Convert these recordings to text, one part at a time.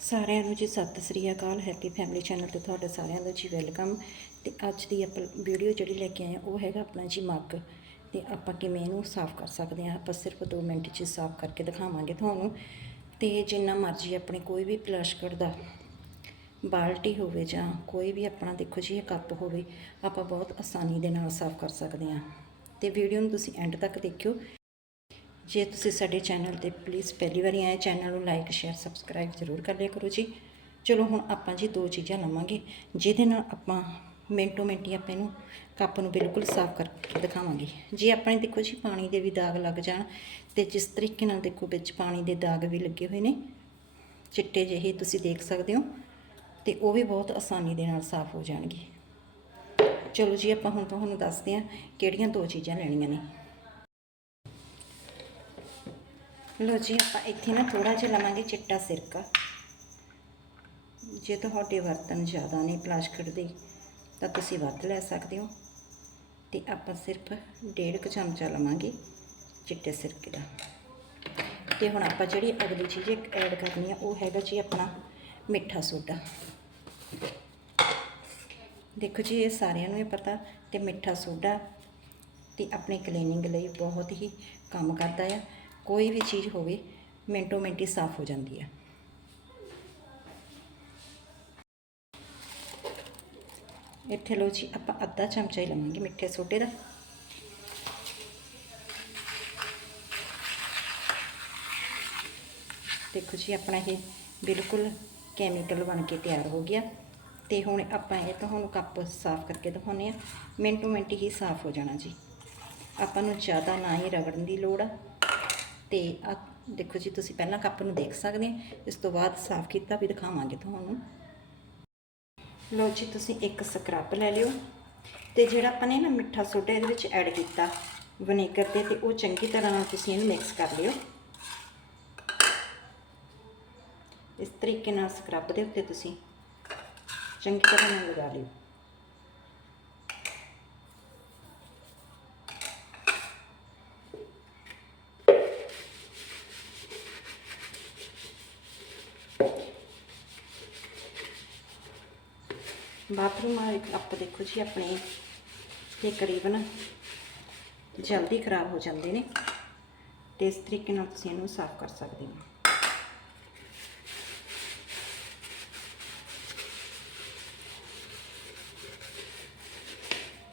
ਸਾਰਿਆਂ ਨੂੰ ਜੀ ਸਤਿ ਸ੍ਰੀ ਅਕਾਲ, ਹੈਪੀ ਫੈਮਿਲੀ ਚੈਨਲ ਤੇ ਤੁਹਾਡਾ ਸਾਰਿਆਂ ਦਾ ਜੀ ਵੈਲਕਮ। ਤੇ ਅੱਜ ਦੀ ਆਪਾਂ ਵੀਡੀਓ ਜਿਹੜੀ ਲੈ ਕੇ ਆਏ ਹਾਂ, ਉਹ ਹੈਗਾ ਆਪਣਾ ਜੀ ਮੱਗ। ਤੇ ਆਪਾਂ ਕਿਵੇਂ ਇਹਨੂੰ ਸਾਫ਼ ਕਰ ਸਕਦੇ ਹਾਂ, ਆਪਾਂ ਸਿਰਫ 2 ਮਿੰਟ 'ਚ ਸਾਫ਼ ਕਰਕੇ ਦਿਖਾਵਾਂਗੇ ਤੁਹਾਨੂੰ। ਤੇ ਜਿੰਨਾ ਮਰਜ਼ੀ ਆਪਣੇ ਕੋਈ ਵੀ ਪਲਾਸਟਿਕ ਦਾ ਬਾਲਟੀ ਹੋਵੇ ਜਾਂ ਕੋਈ ਵੀ ਆਪਣਾ ਦੇਖੋ ਜੀ, ਇਹ ਕੱਪ ਹੋਵੇ, ਆਪਾਂ ਬਹੁਤ ਆਸਾਨੀ ਦੇ ਨਾਲ ਸਾਫ਼ ਕਰ ਸਕਦੇ ਹਾਂ। ਤੇ ਵੀਡੀਓ ਨੂੰ ਤੁਸੀਂ ਐਂਡ ਤੱਕ ਦੇਖਿਓ। ਜੇ ਤੁਸੀਂ ਸਾਡੇ ਚੈਨਲ ਤੇ ਪਲੀਜ਼ ਪਹਿਲੀ ਵਾਰੀ ਆਏ, ਚੈਨਲ ਨੂੰ ਲਾਈਕ ਸ਼ੇਅਰ ਸਬਸਕ੍ਰਾਈਬ ਜ਼ਰੂਰ ਕਰ ਲਿਆ ਕਰੋ ਜੀ। ਚਲੋ ਹੁਣ ਆਪਾਂ ਜੀ ਦੋ ਚੀਜ਼ਾਂ ਲਵਾਂਗੇ, ਜਿਹਦੇ ਨਾਲ ਆਪਾਂ ਮਿੰਟੋ ਮਿੰਟੀ ਆਪਾਂ ਇਹਨੂੰ ਕੱਪ ਨੂੰ ਬਿਲਕੁਲ ਸਾਫ਼ ਕਰਕੇ ਦਿਖਾਵਾਂਗੇ। ਜੇ ਆਪਣੇ ਦੇਖੋ ਜੀ ਪਾਣੀ ਦੇ ਵੀ ਦਾਗ ਲੱਗ ਜਾਣ ਤੇ ਜਿਸ ਤਰੀਕੇ ਨਾਲ ਦੇਖੋ ਵਿੱਚ ਪਾਣੀ ਦੇ ਦਾਗ ਵੀ ਲੱਗੇ ਹੋਏ ਨੇ, ਚਿੱਟੇ ਜਿਹੇ ਤੁਸੀਂ ਦੇਖ ਸਕਦੇ ਹੋ, ਤੇ ਉਹ ਵੀ ਬਹੁਤ ਆਸਾਨੀ ਦੇ ਨਾਲ ਸਾਫ਼ ਹੋ ਜਾਣਗੇ। ਚਲੋ ਜੀ ਆਪਾਂ ਹੁਣ ਤੁਹਾਨੂੰ ਦੱਸਦੇ ਹਾਂ ਕਿਹੜੀਆਂ ਦੋ ਚੀਜ਼ਾਂ ਲੈਣੀਆਂ ਨੇ। ਲੋ ਜੀ, ਆਪਾਂ ਇੱਥੇ ਨਾ ਥੋੜਾ ਜਿਹਾ ਲਵਾਂਗੇ ਚਿੱਟਾ ਸਿਰਕਾ। ਜੇ ਤੁਹਾਡੇ ਬਰਤਨ ਜ਼ਿਆਦਾ ਨੇ ਪਲਾਸਟਿਕ ਦੇ, ਤਾਂ ਤੁਸੀਂ ਵੱਧ ਲੈ ਸਕਦੇ ਹੋ। ਤੇ ਆਪਾਂ ਸਿਰਫ ਡੇਢ ਕੁ ਚਮਚਾ ਲਵਾਂਗੇ ਚਿੱਟੇ ਸਿਰਕੇ ਦਾ। ਤੇ ਹੁਣ ਆਪਾਂ ਜਿਹੜੀ ਅਗਲੀ ਚੀਜ਼ ਐਡ ਕਰਨੀ ਆ, ਉਹ ਹੈਗਾ ਜੀ ਆਪਣਾ ਮਿੱਠਾ ਸੋਡਾ। ਦੇਖੋ ਜੀ, ਇਹ ਸਾਰਿਆਂ ਨੂੰ ਇਹ ਪਤਾ ਤੇ ਮਿੱਠਾ ਸੋਡਾ ਤੇ ਆਪਣੀ ਕਲੀਨਿੰਗ ਲਈ ਬਹੁਤ ਹੀ ਕੰਮ ਕਰਦਾ ਆ। ਕੋਈ ਵੀ ਚੀਜ਼ ਹੋਵੇ, ਮਿੰਟੋ ਮਿੰਟੀ ਸਾਫ਼ ਹੋ ਜਾਂਦੀ ਆ ਇੱਥੇ ਲੋ ਜੀ, ਆਪਾਂ ਅੱਧਾ ਚਮਚਾ ਹੀ ਲਵਾਂਗੇ ਮਿੱਠੇ ਸੋਡੇ ਦਾ। ਦੇਖੋ ਜੀ, ਆਪਣਾ ਇਹ ਬਿਲਕੁਲ ਕੈਮੀਕਲ ਬਣ ਕੇ ਤਿਆਰ ਹੋ ਗਿਆ। ਤੇ ਹੁਣ ਆਪਾਂ ਇਹ ਤੁਹਾਨੂੰ ਕੱਪ ਸਾਫ਼ ਕਰਕੇ ਦਿਖਾਉਂਦੇ ਆ ਮਿੰਟੋ ਮਿੰਟ ਹੀ ਸਾਫ਼ ਹੋ ਜਾਣਾ ਜੀ। ਆਪਾਂ ਨੂੰ ਜ਼ਿਆਦਾ ਨਾ ਹੀ ਰਗੜਨ ਦੀ ਲੋੜ ਆ। ਤੇ ਆ ਦੇਖੋ ਜੀ, ਤੁਸੀਂ ਪਹਿਲਾਂ ਕੱਪ ਨੂੰ ਦੇਖ ਸਕਦੇ ਆ ਇਸ ਤੋਂ ਬਾਅਦ ਸਾਫ਼ ਕੀਤਾ, ਵੀ ਦਿਖਾਵਾਂਗੇ ਤੁਹਾਨੂੰ। ਲੋ ਜੀ, ਤੁਸੀਂ ਇੱਕ ਸਕਰਬ ਲੈ ਲਿਓ। ਤੇ ਜਿਹੜਾ ਆਪਾਂ ਨੇ ਨਾ ਮਿੱਠਾ ਸੋਡਾ ਇਹਦੇ ਵਿੱਚ ਐਡ ਕੀਤਾ ਵਿਨੇਗਰ ਤੇ ਤੇ ਉਹ ਚੰਗੀ ਤਰ੍ਹਾਂ ਨਾਲ ਤੁਸੀਂ ਇਹਨੂੰ ਮਿਕਸ ਕਰ ਲਿਓ। ਇਸ ਤਰੀਕੇ ਨਾਲ ਸਕਰਬ ਦੇ ਉੱਤੇ ਤੁਸੀਂ ਚੰਗੀ ਤਰ੍ਹਾਂ ਨਾਲ ਲਗਾ ਲਿਓ। ਬਾਥਰੂਮ ਵਾਲੇ ਕੱਪ ਦੇਖੋ ਜੀ ਆਪਣੇ, ਇਹ ਕਰੀਬਨ ਜਲਦੀ ਖਰਾਬ ਹੋ ਜਾਂਦੇ ਨੇ। ਤੇ ਇਸ ਤਰੀਕੇ ਨਾਲ ਤੁਸੀਂ ਇਹਨੂੰ ਸਾਫ਼ ਕਰ ਸਕਦੇ ਹੋ।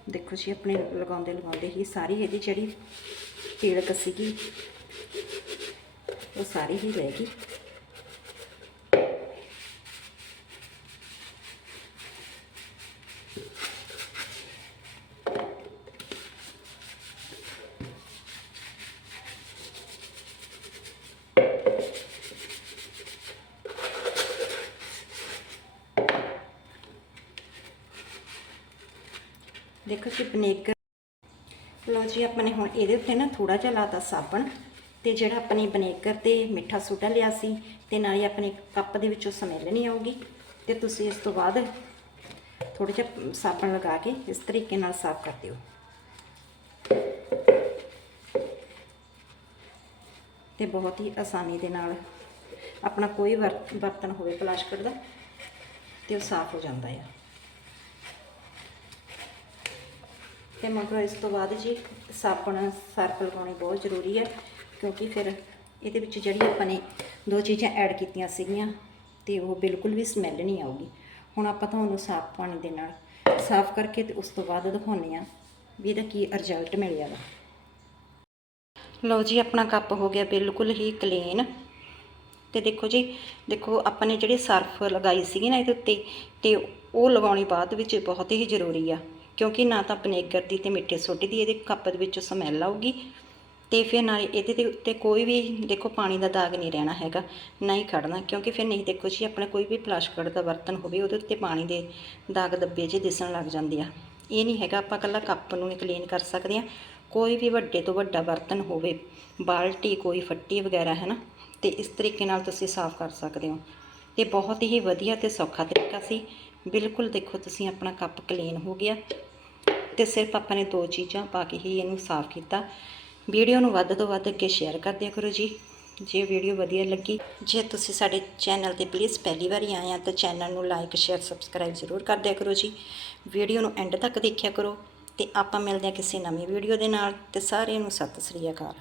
ਦੇਖੋ ਜੀ, ਆਪਣੇ ਲਗਾਉਂਦੇ ਲਗਾਉਂਦੇ ਹੀ ਸਾਰੀ ਇਹਦੀ ਜਿਹੜੀ ਤੀਲਕ ਸੀਗੀ ਉਹ ਸਾਰੀ ਹੀ ਰਹਿ ਗਈ ਦੇਖੋ ਜੀ ਵਿਨੇਗਰ ਲਓ ਜੀ, ਆਪਾਂ ਨੇ ਹੁਣ ਇਹਦੇ ਉੱਤੇ ਨਾ ਥੋੜਾ ਜਿਹਾ ਲਾਤਾ ਸਾਬਣ ਤੇ ਜਿਹੜਾ ਆਪਣੇ ਬਨੇਕਰ ਤੇ ਮਿੱਠਾ ਸੋਡਾ ਲਿਆ ਸੀ ਤੇ ਹੀ ਆਪਣੇ ਕੱਪ ਦੇ ਵਿੱਚੋਂ ਸਮੈਲ ਨਹੀਂ ਆਊਗੀ ਤੇ ਤੁਸੀਂ ਇਸ ਤੋਂ ਬਾਅਦ ਥੋੜਾ ਜਿਹਾ ਸਾਬਣ ਲਗਾ ਕੇ ਇਸ ਤਰੀਕੇ ਨਾਲ ਸਾਫ਼ ਕਰ ਦਿਓ। ਤੇ ਬਹੁਤ ਹੀ ਆਸਾਨੀ ਦੇ ਨਾਲ ਆਪਣਾ ਕੋਈ ਵਰ- ਬਰਤਨ ਹੋਵੇ ਪਲਾਸਟਿਕ ਦਾ ਤੇ ਉਹ ਸਾਫ਼ ਹੋ ਜਾਂਦਾ ਹੈ ਤੇ ਮਗਰੋਂ ਇਸ ਤੋਂ ਬਾਅਦ ਜੀ ਸਾਬਣ ਸਰਫ ਲਗਾਉਣੀ ਬਹੁਤ ਜ਼ਰੂਰੀ ਹੈ, ਕਿਉਂਕਿ ਫਿਰ ਇਹਦੇ ਵਿੱਚ ਜਿਹੜੀ ਆਪਾਂ ਨੇ ਦੋ ਚੀਜ਼ਾਂ ਐਡ ਕੀਤੀਆਂ ਸੀਗੀਆਂ ਤੇ ਉਹ ਬਿਲਕੁਲ ਵੀ ਸਮੈਲ ਨਹੀਂ ਆਊਗੀ। ਹੁਣ ਆਪਾਂ ਤੁਹਾਨੂੰ ਸਾਫ਼ ਪਾਣੀ ਦੇ ਨਾਲ ਸਾਫ਼ ਕਰਕੇ ਤੇ ਉਸ ਤੋਂ ਬਾਅਦ ਦਿਖਾਉਂਦੇ ਆ ਵੀ ਇਹਦਾ ਕੀ ਰਿਜ਼ਲਟ ਮਿਲਿਆ ਵਾ। ਲਓ ਜੀ, ਆਪਣਾ ਕੱਪ ਹੋ ਗਿਆ ਬਿਲਕੁਲ ਹੀ ਕਲੀਨ ਤੇ ਦੇਖੋ ਜੀ, ਦੇਖੋ ਆਪਾਂ ਨੇ ਜਿਹੜੀ ਸਰਫ ਲਗਾਈ ਸੀਗੀ ਨਾ ਇਹਦੇ ਉੱਤੇ ਤੇ ਉਹ ਲਗਾਉਣੀ ਬਾਅਦ ਵਿੱਚ ਬਹੁਤ ਹੀ ਜ਼ਰੂਰੀ ਆ। ਕਿਉਂਕਿ ਨਾ ਤਾਂ ਵਿਨੇਗਰ ਦੀ ਤੇ ਮਿੱਠੇ ਸੋਡੇ ਦੀ, ਇਹਦੇ ਕੱਪ ਦੇ ਵਿੱਚੋਂ ਸਮੈਲ ਆਊਗੀ। ਤੇ ਫਿਰ ਨਾਲ ਇਹਦੇ ਦੇ ਉੱਤੇ ਕੋਈ ਵੀ, ਦੇਖੋ ਪਾਣੀ ਦਾ ਦਾਗ ਨਹੀਂ ਰਹਿਣਾ ਹੈਗਾ, ਨਾ ਹੀ ਖੜਨਾ ਕਿਉਂਕਿ ਫਿਰ ਨਹੀਂ ਦੇਖੋ ਜੀ ਆਪਣਾ ਕੋਈ ਵੀ ਪਲਾਸਟਿਕ ਦਾ ਬਰਤਨ ਹੋਵੇ, ਉਹਦੇ ਉੱਤੇ ਪਾਣੀ ਦੇ ਦਾਗ ਦੱਬੇ ਜਿਹੇ ਦਿਸਣ ਲੱਗ ਜਾਂਦੇ ਆ। ਇਹ ਨਹੀਂ ਹੈਗਾ ਆਪਾਂ ਕੱਲਾ ਕੱਪ ਨੂੰ ਹੀ ਕਲੀਨ ਕਰ ਸਕਦੇ ਆ। ਕੋਈ ਵੀ ਵੱਡੇ ਤੋਂ ਵੱਡਾ ਬਰਤਨ ਹੋਵੇ, ਬਾਲਟੀ, ਕੋਈ ਫੱਟੀ ਵਗੈਰਾ ਹੈ ਨਾ ਤੇ ਇਸ ਤਰੀਕੇ ਨਾਲ ਤੁਸੀਂ ਸਾਫ਼ ਕਰ ਸਕਦੇ ਹੋ। ਤੇ ਬਹੁਤ ਹੀ ਵਧੀਆ ਤੇ ਸੌਖਾ ਤਰੀਕਾ ਸੀ। ਬਿਲਕੁਲ ਦੇਖੋ ਤੁਸੀਂ ਆਪਣਾ ਕੱਪ ਕਲੀਨ ਹੋ ਗਿਆ। ਤੇ ਸਿਰਫ ਆਪਾਂ ਨੇ ਦੋ ਚੀਜ਼ਾਂ ਪਾ ਕੇ ਹੀ ਇਹਨੂੰ ਸਾਫ਼ ਕੀਤਾ। ਵੀਡੀਓ ਨੂੰ ਵੱਧ ਤੋਂ ਵੱਧ ਅੱਗੇ ਸ਼ੇਅਰ ਕਰ ਦਿਆ ਕਰੋ ਜੀ। ਜੇ ਵੀਡੀਓ ਵਧੀਆ ਲੱਗੀ, ਜੇ ਤੁਸੀਂ ਸਾਡੇ ਚੈਨਲ ਤੇ ਪਲੀਜ਼ ਪਹਿਲੀ ਵਾਰੀ ਆਏ ਆ ਤਾਂ ਚੈਨਲ ਨੂੰ ਲਾਈਕ ਸ਼ੇਅਰ ਸਬਸਕ੍ਰਾਈਬ ਜ਼ਰੂਰ ਕਰ ਦਿਆ ਕਰੋ ਜੀ। ਵੀਡੀਓ ਨੂੰ ਐਂਡ ਤੱਕ ਦੇਖਿਆ ਕਰੋ ਤੇ ਆਪਾਂ ਮਿਲਦੇ ਹਾਂ ਕਿਸੇ ਨਵੀਂ ਵੀਡੀਓ ਦੇ ਨਾਲ। ਤੇ ਸਾਰਿਆਂ ਨੂੰ ਸਤਿ ਸ੍ਰੀ ਅਕਾਲ।